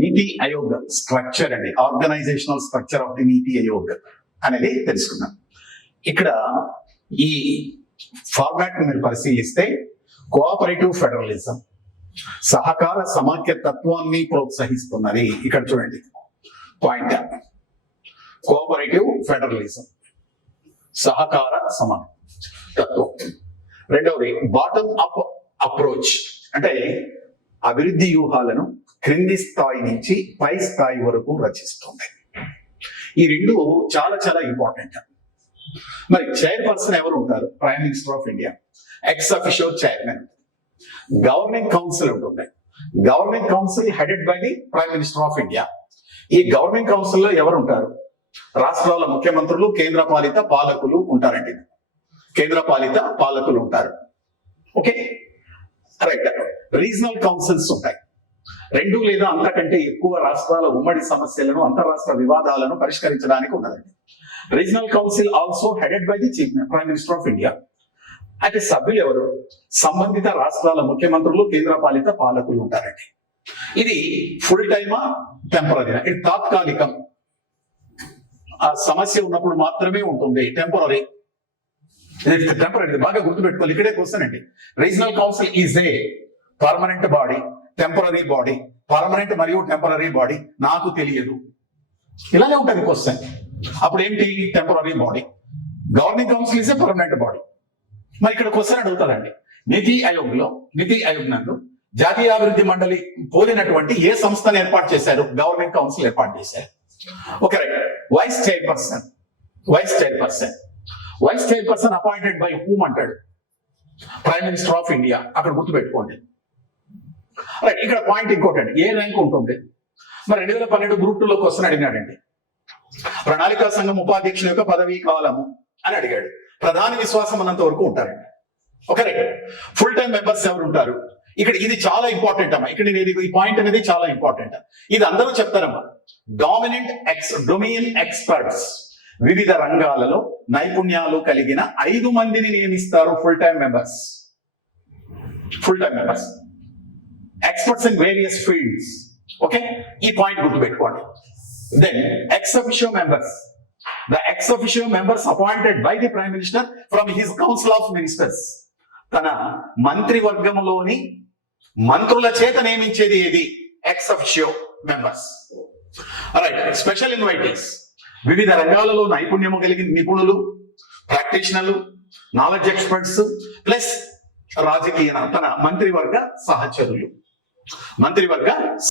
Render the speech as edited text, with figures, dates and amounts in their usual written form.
నీతి Aayog structure అండి, organisational structure of the నీతి ఆయోగ్ అనేది తెలుసుకున్నాం. ఇక్కడ ఈ ఫార్మాట్ మీరు పరిశీలిస్తే కోఆపరేటివ్ ఫెడరలిజం, సహకార సమాఖ్య తత్వాన్ని ప్రోత్సహిస్తున్నది. ఇక్కడ చూడండి పాయింట్, కోఆపరేటివ్ ఫెడరలిజం, సహకార సమాఖ్య తత్వం. రెండవది బాటమ్ అప్ అప్రోచ్, అంటే అభివృద్ధి వ్యూహాలను క్రింది స్థాయి నుంచి పై స్థాయి వరకు రచిస్తుంది. ఈ రెండు చాలా చాలా ఇంపార్టెంట్. మరి చైర్పర్సన్ ఎవరు ఉంటారు? Prime minister of India, ex officio chairman. Governing council ఉంటుంది, governing council headed by the prime minister of India. ఈ గవర్నింగ్ కౌన్సిల్ లో ఎవరు ఉంటారు? రాష్ట్రాల ముఖ్యమంత్రులు, కేంద్రపాలిత పాలకులు ఉంటారండి. కేంద్రపాలిత పాలకులు ఉంటారు. Okay, right. రీజనల్ కౌన్సిల్స్ ఉంటాయి. రెండు లేదా అంతకంటే ఎక్కువ రాష్ట్రాల ఉమ్మడి సమస్యలను, అంతరాష్ట్ర వివాదాలను పరిష్కరించడానికి ఉన్నదండి. Regional council also headed by the chief prime minister of India. అయితే సభ్యులు ఎవరు? సంబంధిత రాష్ట్రాల ముఖ్యమంత్రులు, కేంద్రపాలిత పాలకులు ఉంటారండి. ఇది ఫుల్ టైమా, టెంపరరీ? ఇది తాత్కాలికం, ఆ సమస్య ఉన్నప్పుడు మాత్రమే ఉంటుంది. టెంపరరీ, టెంపరరీ బాగా గుర్తుపెట్టుకోవాలి. ఇక్కడే క్వశ్చన్ అండి. Regional council is a permanent body, temporary body. Permanent మరియు టెంపరరీ బాడీ నాకు తెలియదు, ఇలానే ఉంటుంది క్వశ్చన్. అప్పుడు ఏంటి? Temporary body. Governing council is a permanent body. మరి ఇక్కడ క్వశ్చన్ అడుగుతారండి, నీతి ఆయోగ్ లో, నీతి ఆయోగ్ నందు జాతీయ అభివృద్ధి మండలి పోలినటువంటి ఏ సంస్థను ఏర్పాటు చేశారు? గవర్నింగ్ కౌన్సిల్ ఏర్పాటు చేశారు. Okay, right. Vice chairperson, vice chairperson, vice chairperson appointed by whom అంటాడు? Prime minister of India. అక్కడ గుర్తుపెట్టుకోండి. రైట్, ఇక్కడ పాయింట్ ఇంకోటండి, ఏ ర్యాంక్ ఉంటుంది? మరి 2012 గ్రూప్ 2 లో క్వశ్చన్ అడిగినాడండి. ప్రణాళికా సంఘం ఉపాధ్యక్షుల యొక్క పదవీ కాలము అని అడిగాడు. ప్రధాని విశ్వాసం అన్నంత వరకు ఉంటారండి. Okay, right. Full time members ఎవరు ఉంటారు? ఇక్కడ ఇది చాలా ఇంపార్టెంట్ అమ్మా. ఇక్కడ ఈ పాయింట్ అనేది చాలా ఇంపార్టెంట్. ఇది అందరూ చెప్తారమ్మా. డొమినియన్ ఎక్స్పర్ట్స్, వివిధ రంగాలలో నైపుణ్యాలు కలిగిన 5 మందిని నియమిస్తారు full time members. Full time members, experts in various fields. Okay, ఈ పాయింట్ గుర్తుపెట్టుకోండి. Then ex officio members, the ex officio members appointed by the prime minister from his council of ministers. తన మంత్రివర్గంలోని మంత్రుల చేత నియమించేది ఏది? Ex officio members. Right. Special invitees, వివిధ రంగాలలో నైపుణ్యము కలిగిన నిపుణులు, ప్రాక్టీషనర్లు, నాలెడ్జ్ ఎక్స్పర్ట్స్, ప్లస్ రాజకీయ తన మంత్రివర్గ సహచరులు. మంత్రివర్గ